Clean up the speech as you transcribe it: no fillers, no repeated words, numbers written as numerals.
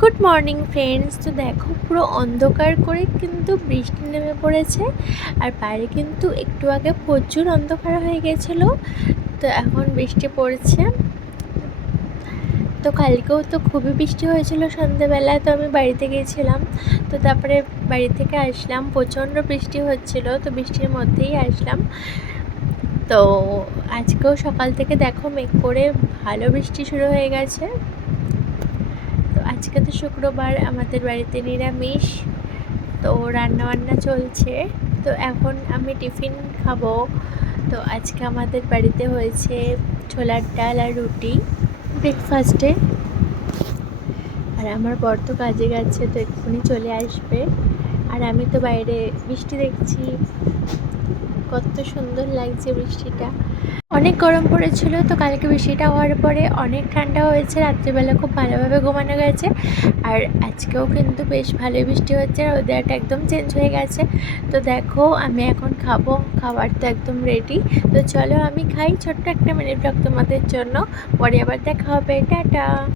Good morning friends. তো দেখো পুরো অন্ধকার করে কিন্তু বৃষ্টি নেমে পড়েছে। আর বাইরে কিন্তু একটু আগে প্রচুর অন্ধকার হয়ে গেছিলো, তো এখন বৃষ্টি পড়ছে। তো কালকেও তো খুবই বৃষ্টি হয়েছিল সন্ধ্যেবেলায়, তো আমি বাড়িতে গিয়েছিলাম। তো তারপরে বাড়ি থেকে আসলাম, প্রচণ্ড বৃষ্টি হচ্ছিল, তো বৃষ্টির মধ্যেই আসলাম। তো আজকেও সকাল থেকে দেখো মেঘ করে ভালো বৃষ্টি শুরু হয়ে গেছে। তো আজকে তো শুক্রবার, আমাদের বাড়িতে নিরামিষ, তো রান্নাবান্না চলছে। তো এখন আমি টিফিন খাবো। তো আজকে আমাদের বাড়িতে হয়েছে ছোলার ডাল আর রুটি ব্রেকফাস্টে। আর আমার বর তো কাজে গেছে, তো এক্ষুনি চলে আসবে। আর আমি তো বাইরে বৃষ্টি দেখছি, কত সুন্দর লাগছে বৃষ্টিটা। অনেক গরম পড়েছিল, তো কালকে বৃষ্টিটা হওয়ার পরে অনেক ঠান্ডা হয়েছে, রাত্রিবেলা খুব ভালোভাবে ঘুমানো গেছে। আর আজকেও কিন্তু বেশ ভালোই বৃষ্টি হচ্ছে, আর ওয়েদারটা একদম চেঞ্জ হয়ে গেছে। তো দেখো আমি এখন খাবো, খাবার তো একদম রেডি। তো চলো আমি খাই, ছোট্ট একটা মিনি ব্লগ তোমাদের জন্য। পরে আবার দেখা হবে, টাটা।